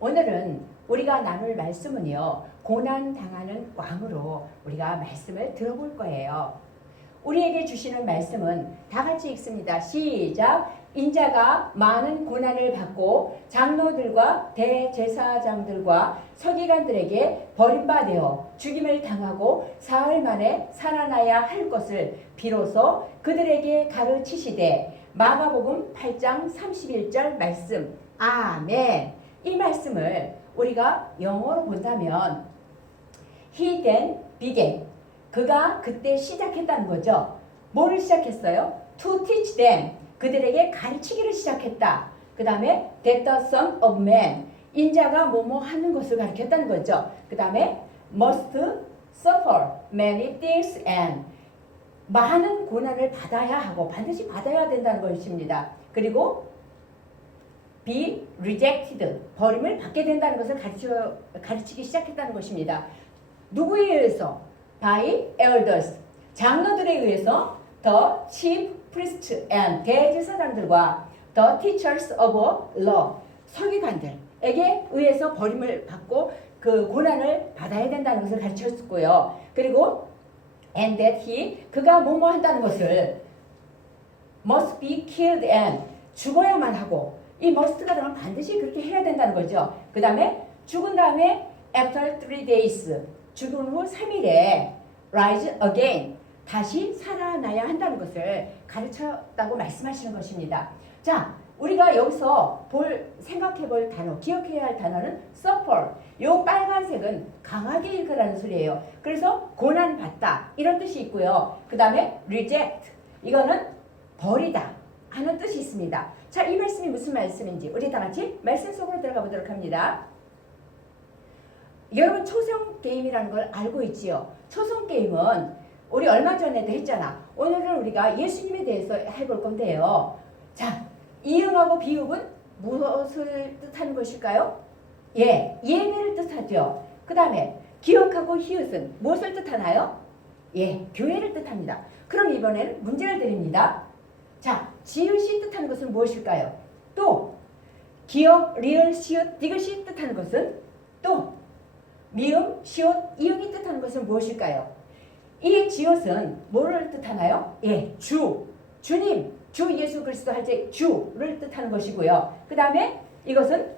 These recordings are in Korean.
오늘은 우리가 나눌 말씀은요, 고난 당하는 왕으로 우리가 말씀을 들어볼 거예요. 우리에게 주시는 말씀은 다 같이 읽습니다. 시작! 인자가 많은 고난을 받고 장로들과 대제사장들과 서기관들에게 버림받아 죽임을 당하고 사흘 만에 살아나야 할 것을 비로소 그들에게 가르치시되, 마가복음 8장 31절 말씀. 아멘. 이 말씀을 우리가 영어로 본다면 He then began. 그가 그때 시작했다는 거죠. 뭐를 시작했어요? To teach them. 그들에게 가르치기를 시작했다. 그 다음에 that the Son of Man. 인자가 뭐뭐 하는 것을 가르쳤다는 거죠. 그 다음에 must suffer many things and 많은 고난을 받아야 하고 반드시 받아야 된다는 것입니다. 그리고 be rejected. 버림을 받게 된다는 것을 가르치기 시작했다는 것입니다. 누구에 의해서? by elders. 장로들에 의해서 the chief priests and 대제사장들과 the teachers of law. 서기관들에게 의해서 버림을 받고 그 고난을 받아야 된다는 것을 가르쳤고요. 그리고 and that he, 그가 뭐뭐 한다는 것을 must be killed and 죽어야만 하고, 이 must가 들어가면 반드시 그렇게 해야 된다는 거죠. 그 다음에 죽은 다음에 after 3 days, 죽은 후 3일에 rise again, 다시 살아나야 한다는 것을 가르쳤다고 말씀하시는 것입니다. 자, 우리가 여기서 생각해 볼 단어, 기억해야 할 단어는 suffer. 요 빨간색은 강하게 읽으라는 소리예요. 그래서 고난받다 이런 뜻이 있고요. 그 다음에 reject, 이거는 버리다 하는 뜻이 있습니다. 자, 이 말씀이 무슨 말씀인지 우리 다 같이 말씀 속으로 들어가 보도록 합니다. 여러분, 초성 게임이라는 걸 알고 있지요? 초성 게임은 우리 얼마 전에도 했잖아. 오늘은 우리가 예수님에 대해서 해볼 건데요. 자, 이응하고 비읍은 무엇을 뜻하는 것일까요? 예, 예배를 뜻하죠. 그 다음에 기억하고 히읗은 무엇을 뜻하나요? 예, 교회를 뜻합니다. 그럼 이번에는 문제를 드립니다. 자, 지읒이 뜻하는 것은 무엇일까요? 또 기억, 리을, 시읒, 디귿이 뜻하는 것은, 또 미음, 시옷, 이응이 뜻하는 것은 무엇일까요? 이 지읒은 뭐를 뜻하나요? 예, 주, 주님, 주 예수 그리스도 할 때 주를 뜻하는 것이고요. 그 다음에 이것은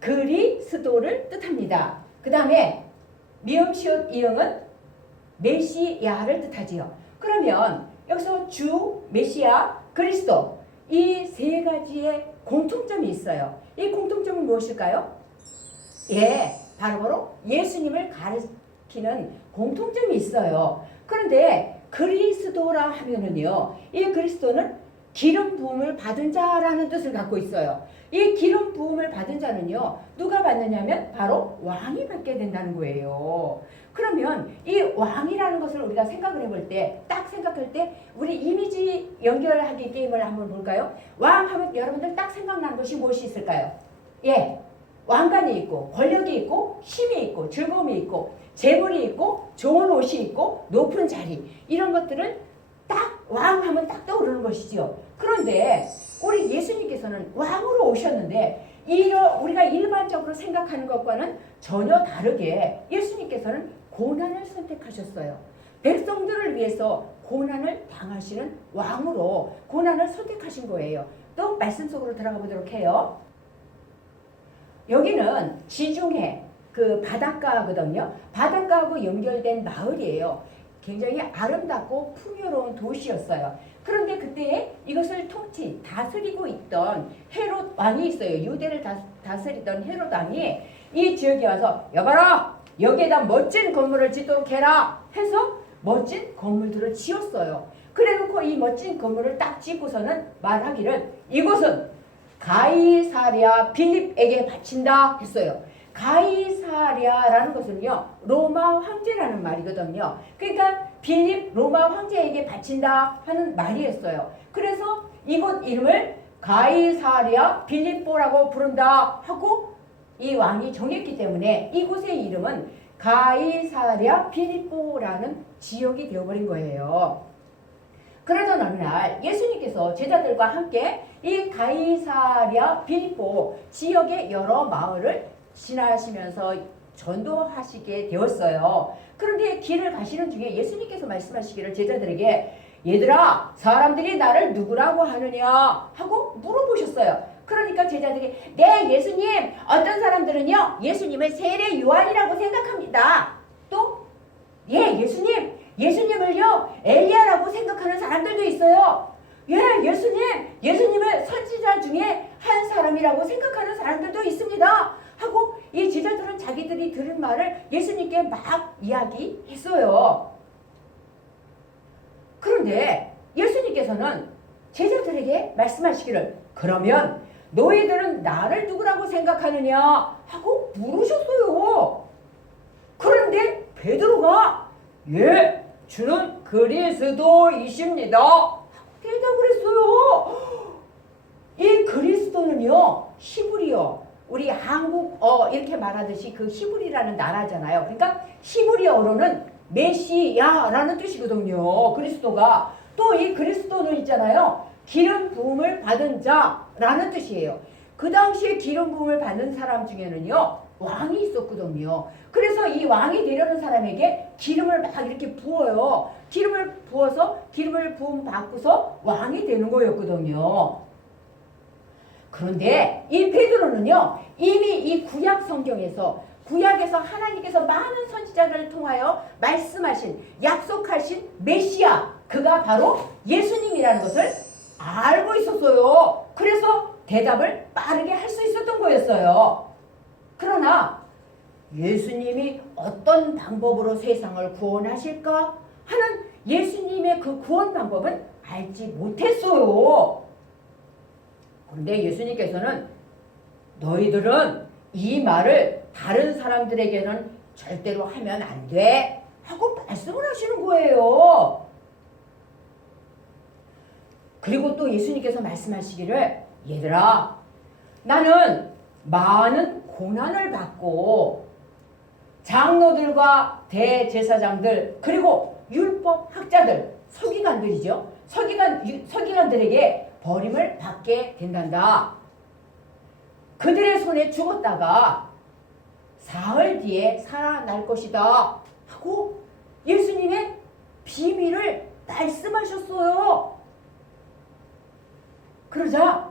그리스도를 뜻합니다. 그 다음에 미음, 시옷, 이응은 메시아를 뜻하지요. 그러면 여기서 주, 메시아, 그리스도, 이 세 가지의 공통점이 있어요. 이 공통점은 무엇일까요? 예, 바로 예수님을 가리키는 공통점이 있어요. 그런데 그리스도라 하면은요, 이 그리스도는 기름 부음을 받은 자라는 뜻을 갖고 있어요. 이 기름 부음을 받은 자는요, 누가 받느냐면 바로 왕이 받게 된다는 거예요. 그러면 이 왕이라는 것을 우리가 생각을 해볼 때, 딱 생각할 때 우리 이미지 연결하기 게임을 한번 볼까요? 왕 하면 여러분들 딱 생각나는 것이 무엇이 있을까요? 예, 왕관이 있고 권력이 있고 힘이 있고 즐거움이 있고 재물이 있고 좋은 옷이 있고 높은 자리, 이런 것들을 딱 왕 하면 딱 떠오르는 것이죠. 그런데 우리 예수님께서는 왕으로 오셨는데 우리가 일반적으로 생각하는 것과는 전혀 다르게 예수님께서는 고난을 선택하셨어요. 백성들을 위해서 고난을 당하시는 왕으로 고난을 선택하신 거예요. 또 말씀 속으로 들어가 보도록 해요. 여기는 지중해 그 바닷가거든요. 바닷가하고 연결된 마을이에요. 굉장히 아름답고 풍요로운 도시였어요. 그런데 그때 이것을 다스리고 있던 헤롯 왕이 있어요. 유대를 다스리던 헤롯 왕이 이 지역에 와서, 여봐라, 여기에다 멋진 건물을 짓도록 해라 해서 멋진 건물들을 지었어요. 그래놓고 이 멋진 건물을 딱 짓고서는 말하기를, 이곳은 가이사랴 빌립에게 바친다 했어요. 가이사랴라는 것은요, 로마 황제라는 말이거든요. 그러니까 빌립 로마 황제에게 바친다 하는 말이었어요. 그래서 이곳 이름을 가이사랴 빌립보라고 부른다 하고 이 왕이 정했기 때문에 이곳의 이름은 가이사랴 빌립보라는 지역이 되어버린 거예요. 그러던 어느 날 예수님께서 제자들과 함께 이 가이사랴 빌립보 지역의 여러 마을을 지나시면서 전도하시게 되었어요. 그런데 길을 가시는 중에 예수님께서 말씀하시기를 제자들에게 얘들아 사람들이 나를 누구라고 하느냐 하고 물어보셨어요. 그러니까 제자들이 네 예수님 어떤 사람들은요 예수님을 세례 요한이라고 생각합니다. 또 예 예수님 예수님을요 엘리야라고 생각하는 사람들도 있어요. 예 예수님을 선지자 중에 한 사람이라고 생각하는 사람들도 있습니다. 하고 이 제자들은 자기들이 들은 말을 예수님께 막 이야기했어요. 그런데 예수님께서는 제자들에게 말씀하시기를 그러면 너희들은 나를 누구라고 생각하느냐 하고 물으셨어요. 그런데 베드로가 예 주는 그리스도이십니다 하고 대답을 했어요. 이 그리스도는요 히브리어 우리 한국어 이렇게 말하듯이 그 히브리라는 나라잖아요. 그러니까 히브리어로는 메시야라는 뜻이거든요. 그리스도가. 또 이 그리스도는 있잖아요. 기름 부음을 받은 자라는 뜻이에요. 그 당시에 기름 부음을 받는 사람 중에는요. 왕이 있었거든요. 그래서 이 왕이 되려는 사람에게 기름을 막 이렇게 부어요. 기름을 부어서 기름을 부음 받고서 왕이 되는 거였거든요. 그런데 이 베드로는요. 이미 이 구약 성경에서 구약에서 하나님께서 많은 선지자들을 통하여 말씀하신 약속하신 메시아 그가 바로 예수님이라는 것을 알고 있었어요. 그래서 대답을 빠르게 할 수 있었던 거였어요. 그러나 예수님이 어떤 방법으로 세상을 구원하실까 하는 예수님의 그 구원 방법은 알지 못했어요. 그런데 예수님께서는 너희들은 이 말을 다른 사람들에게는 절대로 하면 안 돼 하고 말씀을 하시는 거예요. 그리고 또 예수님께서 말씀하시기를 얘들아 나는 많은 고난을 받고 장로들과 대제사장들 그리고 율법 학자들 서기관들이죠. 서기관들에게 버림을 받게 된단다. 그들의 손에 죽었다가 사흘 뒤에 살아날 것이다 하고 예수님의 비밀을 말씀하셨어요. 그러자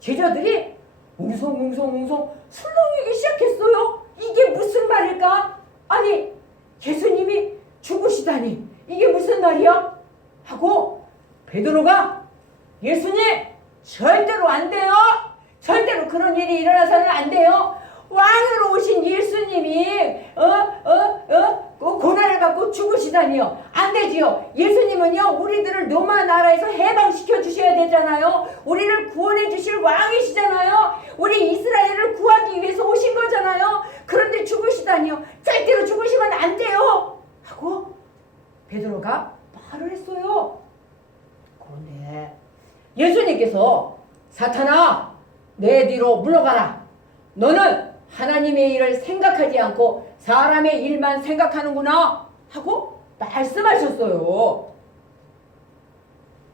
제자들이 웅성웅성 술렁이기 시작했어요. 이게 무슨 말일까? 아니 예수님이 죽으시다니 이게 무슨 말이야? 하고 베드로가 예수님 절대로 안 돼요. 절대로 그런 일이 일어나서는 안 돼요. 왕으로 오신 예수님이 고난을 받고 죽으시다니요. 안 되지요. 예수님은요 우리들을 로마 나라에서 해방시켜 주셔야 되잖아요. 우리를 구원해 주실 왕이시잖아요. 우리 이스라엘을 구하기 위해서 오신 거잖아요. 그런데 죽으시다니요. 절대로 죽으시면 안 돼요. 하고 베드로가 말을 했어요. 그런데 예수님께서 사탄아 내 뒤로 물러가라. 너는 하나님의 일을 생각하지 않고 사람의 일만 생각하는구나 하고 말씀하셨어요.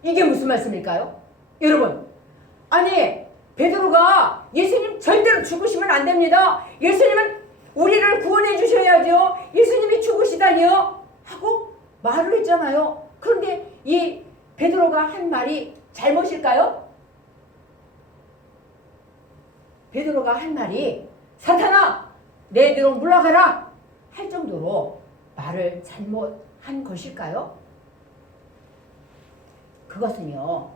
이게 무슨 말씀일까요? 여러분 아니 베드로가 예수님 절대로 죽으시면 안 됩니다. 예수님은 우리를 구원해 주셔야죠. 예수님이 죽으시다니요 하고 말을 했잖아요. 그런데 이 베드로가 한 말이 잘못일까요? 베드로가 한 말이 사탄아 내 뒤로 물러가라 할 정도로 말을 잘못한 것일까요? 그것은요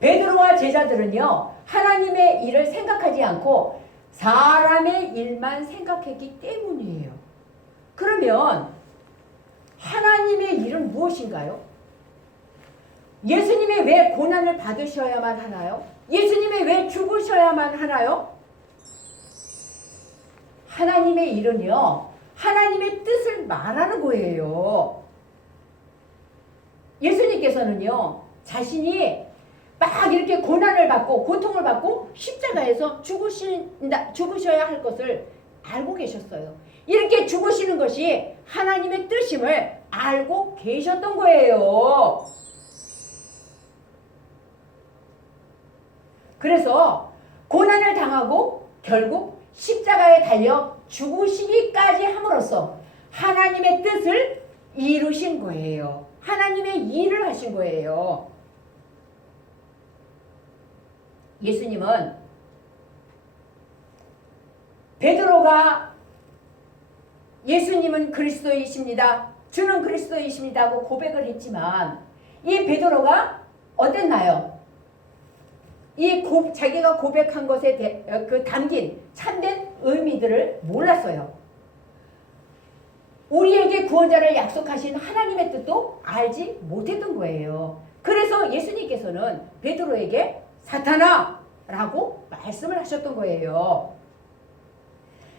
베드로와 제자들은요 하나님의 일을 생각하지 않고 사람의 일만 생각했기 때문이에요. 그러면 하나님의 일은 무엇인가요? 예수님이 왜 고난을 받으셔야만 하나요? 예수님이 왜 죽으셔야만 하나요? 하나님의 일은요 하나님의 뜻을 말하는 거예요. 예수님께서는요 자신이 막 이렇게 고난을 받고 고통을 받고 십자가에서 죽으셔야 할 것을 알고 계셨어요. 이렇게 죽으시는 것이 하나님의 뜻임을 알고 계셨던 거예요. 그래서 고난을 당하고 결국 십자가에 달려 죽으시기까지 함으로써 하나님의 뜻을 이루신 거예요. 하나님의 일을 하신 거예요. 예수님은 베드로가 예수님은 그리스도이십니다. 주는 그리스도이십니다 하고 고백을 했지만 이 베드로가 어땠나요? 자기가 고백한 것에 담긴 참된 의미들을 몰랐어요. 우리에게 구원자를 약속하신 하나님의 뜻도 알지 못했던 거예요. 그래서 예수님께서는 베드로에게 사탄아! 라고 말씀을 하셨던 거예요.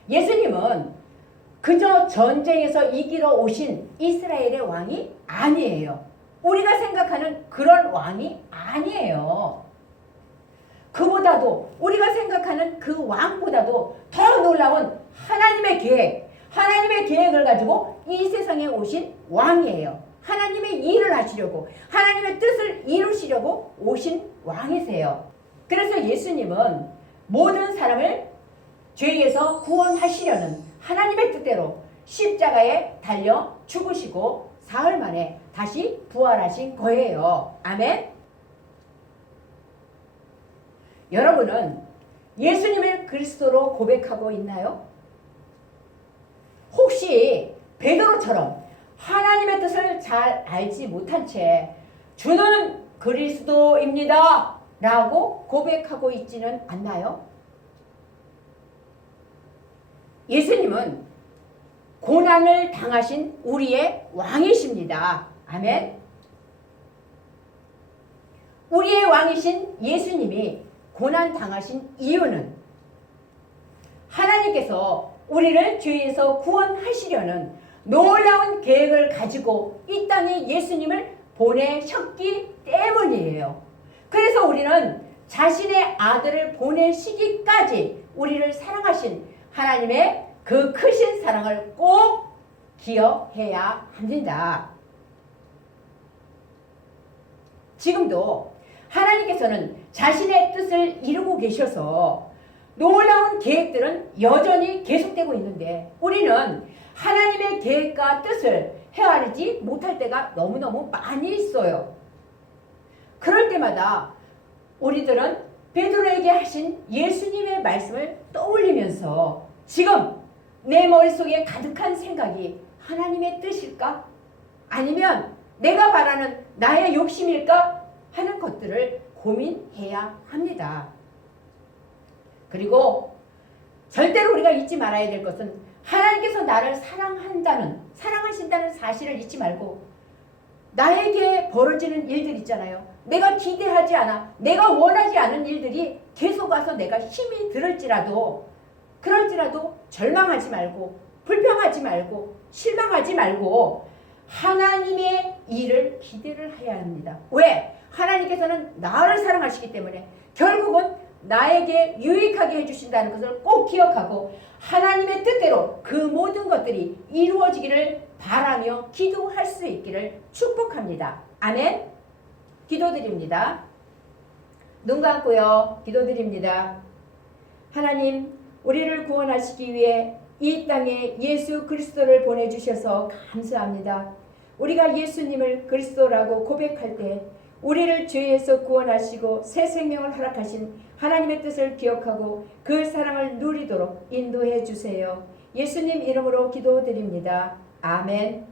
예수님은 그저 전쟁에서 이기러 오신 이스라엘의 왕이 아니에요. 우리가 생각하는 그런 왕이 아니에요. 그보다도 우리가 생각하는 그 왕보다도 더 놀라운 하나님의 계획을 가지고 이 세상에 오신 왕이에요. 하나님의 일을 하시려고, 하나님의 뜻을 이루시려고 오신 왕이세요. 그래서 예수님은 모든 사람을 죄에서 구원하시려는 하나님의 뜻대로 십자가에 달려 죽으시고 사흘 만에 다시 부활하신 거예요. 아멘. 여러분은 예수님을 그리스도로 고백하고 있나요? 혹시 베드로처럼 하나님의 뜻을 잘 알지 못한 채 주는 그리스도입니다 라고 고백하고 있지는 않나요? 예수님은 고난을 당하신 우리의 왕이십니다. 아멘. 우리의 왕이신 예수님이 고난 당하신 이유는 하나님께서 우리를 죄에서 구원하시려는 놀라운 계획을 가지고 이 땅에 예수님을 보내셨기 때문이에요. 그래서 우리는 자신의 아들을 보내시기까지 우리를 사랑하신 하나님의 그 크신 사랑을 꼭 기억해야 합니다. 지금도 하나님께서는 자신의 뜻을 이루고 계셔서 놀라운 계획들은 여전히 계속되고 있는데 우리는 하나님의 계획과 뜻을 헤아리지 못할 때가 너무너무 많이 있어요. 그럴 때마다 우리들은 베드로에게 하신 예수님의 말씀을 떠올리면서 지금 내 머릿속에 가득한 생각이 하나님의 뜻일까? 아니면 내가 바라는 나의 욕심일까? 하는 것들을 고민해야 합니다. 그리고 절대로 우리가 잊지 말아야 될 것은 하나님께서 나를 사랑하신다는 사실을 잊지 말고 나에게 벌어지는 일들 있잖아요. 내가 기대하지 않아, 내가 원하지 않은 일들이 계속 와서 내가 힘이 들을지라도 그럴지라도 절망하지 말고 불평하지 말고 실망하지 말고 하나님의 일을 기대를 해야 합니다. 왜? 하나님께서는 나를 사랑하시기 때문에 결국은 나에게 유익하게 해주신다는 것을 꼭 기억하고 하나님의 뜻대로 그 모든 것들이 이루어지기를 바라며 기도할 수 있기를 축복합니다. 아멘. 기도드립니다. 눈 감고요. 기도드립니다. 하나님, 우리를 구원하시기 위해 이 땅에 예수 그리스도를 보내주셔서 감사합니다. 우리가 예수님을 그리스도라고 고백할 때 우리를 죄에서 구원하시고 새 생명을 허락하신 하나님의 뜻을 기억하고 그 사랑을 누리도록 인도해 주세요. 예수님 이름으로 기도드립니다. 아멘.